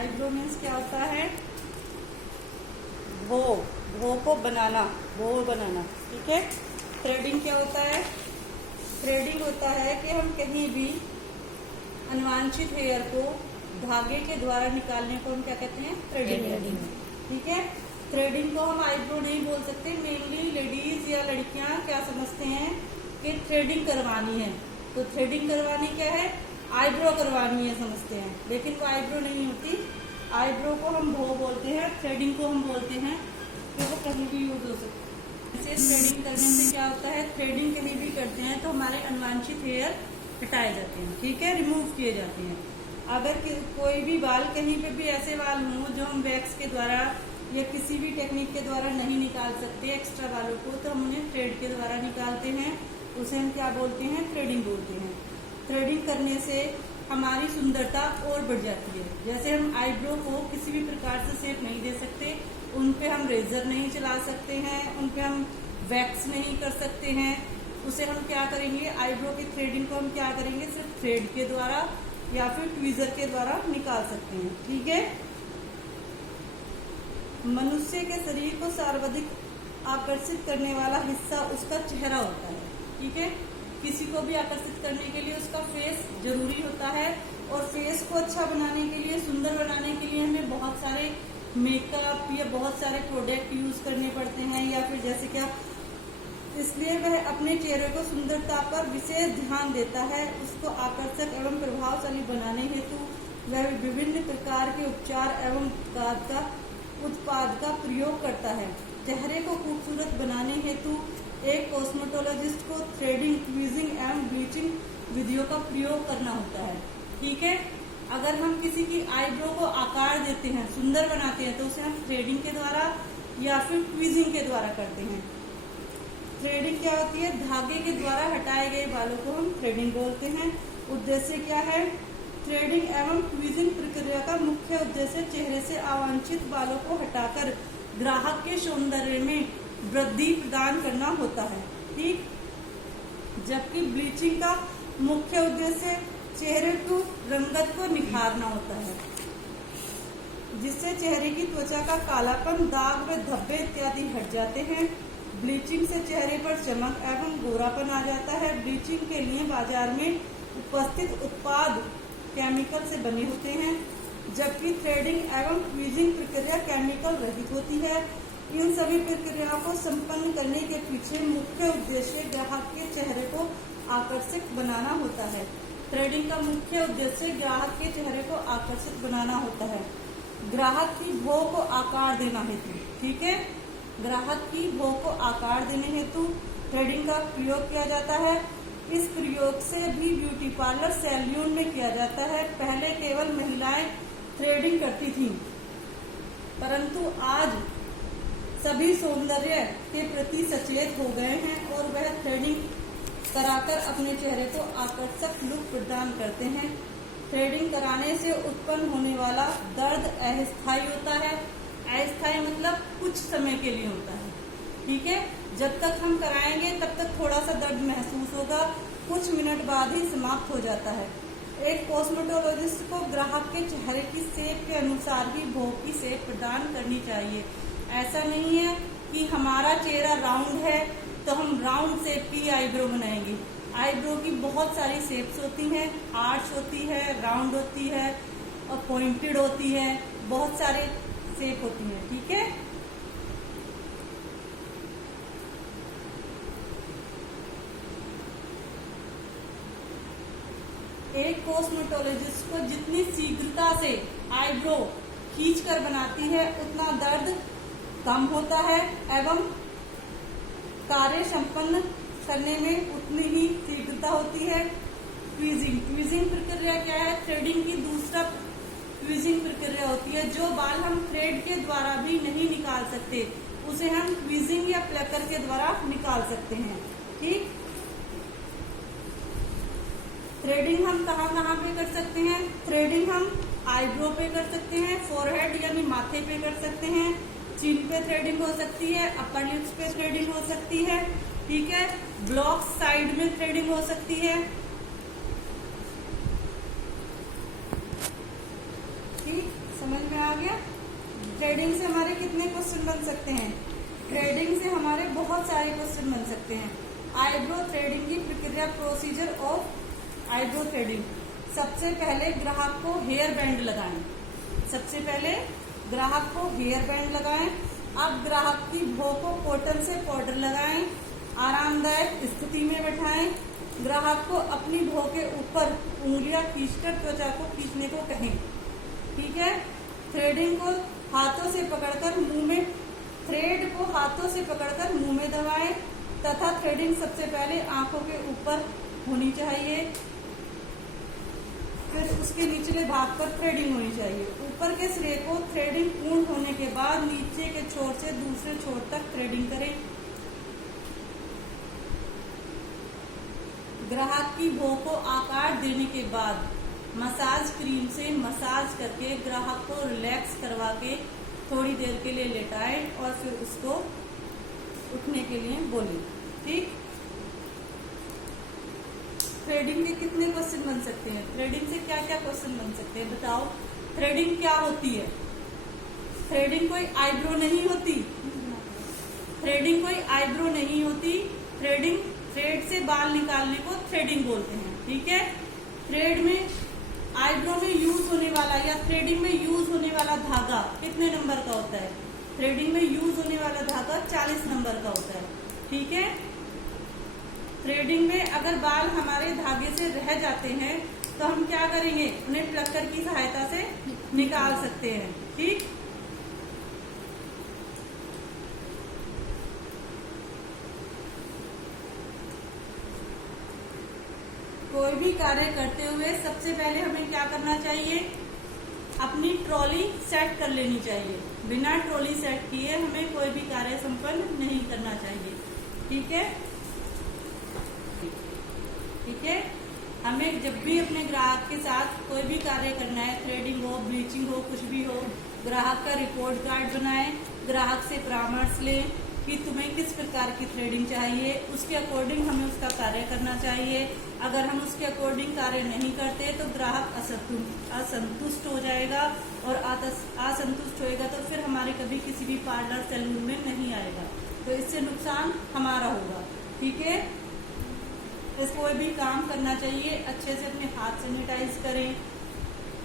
Eyebrow means क्या होता है? भो, भो को बनाना, भो बनाना, ठीक है। थ्रेडिंग क्या होता है? थ्रेडिंग होता है कि हम कहीं भी अनवांछित हेयर को धागे के द्वारा निकालने को हम क्या कहते हैं? थ्रेडिंग, ठीक है। थ्रेडिंग को हम आईब्रो नहीं बोल सकते। मेनली लेडीज या लड़कियां क्या समझते हैं कि थ्रेडिंग करवानी है, तो थ्रेडिंग करवानी क्या है? आईब्रो करवानी है समझते हैं, लेकिन वो आईब्रो नहीं होती। आईब्रो को हम भो बोलते हैं, थ्रेडिंग को हम बोलते हैं कि वो कहीं भी यूज हो सकती है। जैसे थ्रेडिंग करने से क्या होता है? थ्रेडिंग कहीं भी करते हैं तो हमारे अनवांछित हेयर हटाए जाते हैं, ठीक है, रिमूव किए जाते हैं। अगर कोई भी बाल, कहीं पे भी ऐसे बाल हों जो हम वैक्स के द्वारा या किसी भी टेक्निक के द्वारा नहीं निकाल सकते एक्स्ट्रा बालों को, तो हम उन्हें थ्रेड के द्वारा निकालते हैं, उसे हम क्या बोलते हैं? थ्रेडिंग बोलते हैं। थ्रेडिंग करने से हमारी सुंदरता और बढ़ जाती है। जैसे हम आईब्रो को किसी भी प्रकार से शेप नहीं दे सकते, उन पे हम रेजर नहीं चला सकते हैं, उन पे हम वैक्स नहीं कर सकते हैं, उसे हम क्या करेंगे? आईब्रो की थ्रेडिंग को हम क्या करेंगे? सिर्फ थ्रेड के द्वारा या फिर ट्वीजर के द्वारा निकाल सकते हैं, ठीक है। मनुष्य के शरीर को सर्वाधिक आकर्षित करने वाला हिस्सा उसका चेहरा होता है, ठीक है। किसी को भी आकर्षित करने के लिए उसका फेस जरूरी होता है, और फेस को अच्छा बनाने के लिए, सुंदर बनाने के लिए हमें बहुत सारे मेकअप या बहुत सारे प्रोडक्ट यूज करने पड़ते हैं, या फिर जैसे क्या, इसलिए वह अपने चेहरे को सुंदरता पर विशेष ध्यान देता है। उसको आकर्षक एवं प्रभावशाली बनाने हेतु वह विभिन्न प्रकार के उपचार एवं उत्पाद का प्रयोग करता है। चेहरे को खूबसूरत बनाने हेतु एक कॉस्मेटोलॉजिस्ट को थ्रेडिंग, ट्वीजिंग एवं ब्लीचिंग विधियों का प्रयोग करना होता है, ठीक है। अगर हम किसी की आईब्रो को आकार देते हैं, सुंदर बनाते हैं, तो उसे हम थ्रेडिंग के द्वारा या फिर ट्वीजिंग के द्वारा करते हैं। थ्रेडिंग क्या होती है? धागे के द्वारा हटाए गए बालों को हम थ्रेडिंग बोलते हैं। उद्देश्य क्या है? थ्रेडिंग एवं ट्वीजिंग प्रक्रिया का मुख्य उद्देश्य चेहरे से अवांछित बालों को हटाकर ग्राहक के सौंदर्य में वृद्धि प्रदान करना होता है, ठीक। जबकि ब्लीचिंग का मुख्य उद्देश्य चेहरे को रंगत को निखारना होता है, जिससे चेहरे की त्वचा का कालापन, दाग व धब्बे इत्यादि हट जाते हैं। ब्लीचिंग से चेहरे पर चमक एवं गोरापन आ जाता है। ब्लीचिंग के लिए बाजार में उपस्थित उत्पाद केमिकल से बने होते हैं, जबकि थ्रेडिंग एवं ट्वीजिंग प्रक्रिया केमिकल रहित होती है। इन सभी प्रक्रियाओं को संपन्न करने के पीछे मुख्य उद्देश्य ग्राहक के चेहरे को आकर्षक बनाना होता है। थ्रेडिंग का मुख्य उद्देश्य ग्राहक के चेहरे को आकर्षित बनाना होता है, ग्राहक की भो को आकार देना हेतु, ठीक है। ग्राहक की भो को आकार देने हेतु थ्रेडिंग का प्रयोग किया जाता है। इस प्रयोग से भी ब्यूटी पार्लर, सैलून में किया जाता है। पहले केवल महिलाएं थ्रेडिंग करती थीं, परंतु आज सभी सौंदर्य के प्रति सचेत हो गए हैं और वह थ्रेडिंग कराकर अपने चेहरे को आकर्षक लुक प्रदान करते हैं। थ्रेडिंग कराने से उत्पन्न होने वाला दर्द अस्थायी होता है। अस्थायी मतलब कुछ समय के लिए होता है, ठीक है। जब तक हम कराएंगे तब तक थोड़ा सा दर्द महसूस होगा, कुछ मिनट बाद ही समाप्त हो जाता है। एक कॉस्मेटोलॉजिस्ट को ग्राहक के चेहरे की शेप के अनुसार ही भो की शेप प्रदान करनी चाहिए। ऐसा नहीं है कि हमारा चेहरा राउंड है तो हम राउंड शेप की आईब्रो बनाएंगे। आईब्रो की बहुत सारी शेप्स होती हैं, आर्च होती है, राउंड होती है और पॉइंटेड होती है, बहुत सारे शेप होती है, ठीक है। एक कॉस्मेटोलॉजिस्ट को जितनी शीघ्रता से आईब्रो खींचकर बनाती है उतना दर्द कम होता है एवं कार्य संपन्न करने में उतनी ही शीघ्रता होती है। ट्वीजिंग, ट्वीजिंग प्रक्रिया क्या है? थ्रेडिंग की दूसरा ट्वीजिंग प्रक्रिया होती है। जो बाल हम थ्रेड के द्वारा भी नहीं निकाल सकते उसे हम ट्वीजिंग या प्लकर के द्वारा निकाल सकते हैं, ठीक। थ्रेडिंग हम कहाँ कहाँ पे कर सकते हैं? थ्रेडिंग हम आईब्रो पे कर सकते हैं, फोरहेड यानी माथे पे कर सकते हैं, चिन पे थ्रेडिंग हो सकती है, अपर लिप्स पे थ्रेडिंग हो सकती है, ठीक है। ब्लॉक साइड में थ्रेडिंग हो सकती है, ठीक। समझ में आ गया। थ्रेडिंग से हमारे कितने क्वेश्चन बन सकते हैं? थ्रेडिंग से हमारे बहुत सारे क्वेश्चन बन सकते हैं। आईब्रो थ्रेडिंग की प्रक्रिया, प्रोसीजर ऑफ आईब्रो थ्रेडिंग। सबसे पहले ग्राहक को हेयर बैंड लगाएं। सबसे पहले ग्राहक को हेयर बैंड लगाएं। अब ग्राहक की भौं को कॉटन से पाउडर लगाएं। आरामदायक स्थिति में बैठाएं। ग्राहक को अपनी भौं के ऊपर उंगलियां खींचकर त्वचा को खींचने को कहें। ठीक है। थ्रेडिंग को हाथों से पकड़कर मुंह में थ्रेड को हाथों से पकड़कर मुंह में दबाएं तथा थ्रेडिंग सबसे पहले आंखों के ऊपर होनी चाहिए, फिर उसके निचले भाग पर थ्रेडिंग होनी चाहिए। ऊपर के सिरे को थ्रेडिंग पूर्ण होने के बाद नीचे के छोर से दूसरे छोर तक थ्रेडिंग करें। ग्राहक की भौं को आकार देने के बाद मसाज क्रीम से मसाज करके ग्राहक को रिलैक्स करवा के थोड़ी देर के लिए लेटाएं और फिर उसको उठने के लिए बोलें। ठीक। थ्रेडिंग के कितने क्वेश्चन बन सकते हैं? थ्रेडिंग से क्या क्या क्वेश्चन बन सकते हैं बताओ। थ्रेडिंग क्या होती है? थ्रेडिंग कोई आईब्रो नहीं होती। थ्रेडिंग कोई आईब्रो नहीं होती। थ्रेडिंग थ्रेड से बाल निकालने को थ्रेडिंग बोलते हैं। ठीक है। थ्रेड में आईब्रो में यूज होने वाला या थ्रेडिंग में यूज होने वाला धागा कितने नंबर का होता है? थ्रेडिंग में यूज होने वाला धागा 40 नंबर का होता है। ठीक है। थ्रेडिंग में अगर बाल हमारे धागे से रह जाते हैं तो हम क्या करेंगे? उन्हें प्लकर की सहायता से निकाल सकते हैं। ठीक। कोई भी कार्य करते हुए सबसे पहले हमें क्या करना चाहिए? अपनी ट्रॉली सेट कर लेनी चाहिए। बिना ट्रॉली सेट किए हमें कोई भी कार्य संपन्न नहीं करना चाहिए। ठीक है। ठीक है। हमें जब भी अपने ग्राहक के साथ कोई भी कार्य करना है, थ्रेडिंग हो, ब्लीचिंग हो, कुछ भी हो, ग्राहक का रिपोर्ट कार्ड बनाएं। ग्राहक से परामर्श लें कि तुम्हें किस प्रकार की थ्रेडिंग चाहिए, उसके अकॉर्डिंग हमें उसका कार्य करना चाहिए। अगर हम उसके अकॉर्डिंग कार्य नहीं करते तो ग्राहक असंतुष्ट हो जाएगा और असंतुष्ट होएगा तो फिर हमारे कभी किसी भी पार्लर सैलून में नहीं आएगा, तो इससे नुकसान हमारा होगा। ठीक है। इसको कोई भी काम करना चाहिए अच्छे से अपने हाथ सैनिटाइज करें,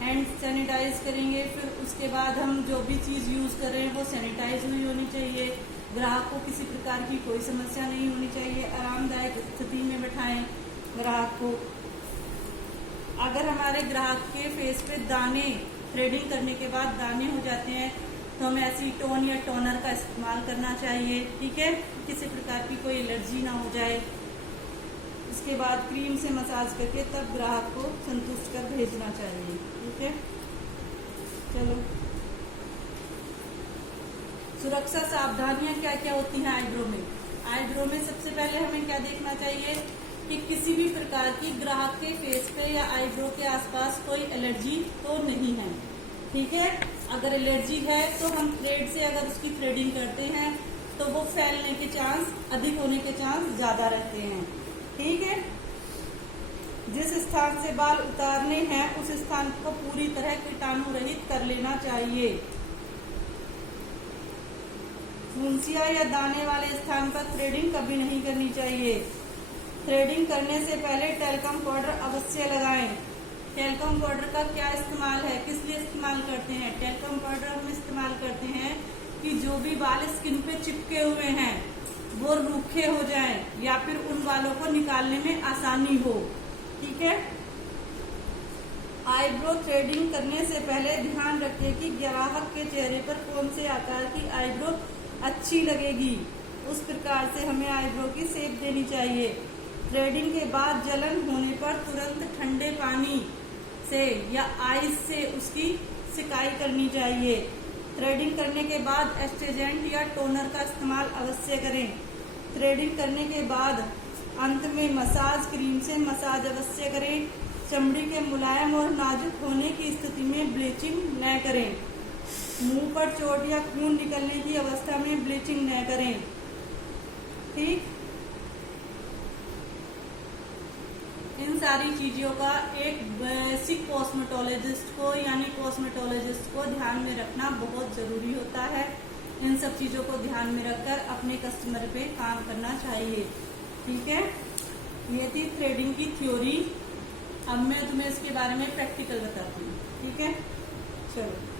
हैंड सैनिटाइज करेंगे, फिर उसके बाद हम जो भी चीज यूज कर रहे हैं वो सैनिटाइज हुई होनी चाहिए। ग्राहक को किसी प्रकार की कोई समस्या नहीं होनी चाहिए। आरामदायक स्थिति में बैठाएं ग्राहक को। अगर हमारे ग्राहक के फेस पे दाने थ्रेडिंग करने के बाद दाने हो जाते हैं तो हमें एसीटोन या टोनर का इस्तेमाल करना चाहिए। ठीक है। किसी प्रकार की कोई एलर्जी ना हो जाए। उसके बाद क्रीम से मसाज करके तब ग्राहक को संतुष्ट कर भेजना चाहिए। ठीक है। चलो, सुरक्षा सावधानियां क्या क्या होती हैं आईब्रो में? आईब्रो में सबसे पहले हमें क्या देखना चाहिए कि किसी भी प्रकार की ग्राहक के फेस पे या आईब्रो के आसपास कोई एलर्जी तो नहीं है। ठीक है। अगर एलर्जी है तो हम थ्रेड से अगर उसकी थ्रेडिंग करते हैं तो वो फैलने के चांस, अधिक होने के चांस ज्यादा रहते हैं। ठीक है। जिस स्थान से बाल उतारने हैं उस स्थान को पूरी तरह कीटाणु रहित कर लेना चाहिए। फुंसिया या दाने वाले स्थान पर थ्रेडिंग कभी नहीं करनी चाहिए। थ्रेडिंग करने से पहले टैल्कम पाउडर अवश्य लगाएं। टैल्कम पाउडर का क्या इस्तेमाल है, किस लिए इस्तेमाल करते हैं? टैल्कम पाउडर हम इस्तेमाल करते हैं कि जो भी बाल स्किन पे चिपके हुए हैं वो रूखे हो जाएं या फिर उन बालों को निकालने में आसानी हो। ठीक है। आईब्रो थ्रेडिंग करने से पहले ध्यान रखें कि ग्राहक के चेहरे पर कौन से आकार की आईब्रो अच्छी लगेगी, उस प्रकार से हमें आईब्रो की शेप देनी चाहिए। थ्रेडिंग के बाद जलन होने पर तुरंत ठंडे पानी से या आइस से उसकी सिकाई करनी चाहिए। थ्रेडिंग करने के बाद एस्ट्रीजेंट या टोनर का इस्तेमाल अवश्य करें। थ्रेडिंग करने के बाद अंत में मसाज क्रीम से मसाज अवश्य करें। चमड़ी के मुलायम और नाजुक होने की स्थिति में ब्लीचिंग न करें। मुंह पर चोट या खून निकलने की अवस्था में ब्लीचिंग न करें। ठीक। इन इन सारी चीजों का एक बेसिक कॉस्मेटोलॉजिस्ट को यानी कॉस्मेटोलॉजिस्ट को ध्यान में रखना बहुत जरूरी होता है। इन सब चीजों को ध्यान में रखकर अपने कस्टमर पे काम करना चाहिए। ठीक है, ये थी थ्रेडिंग की थ्योरी। अब मैं तुम्हें इसके बारे में प्रैक्टिकल बताती हूँ। ठीक है, चलो।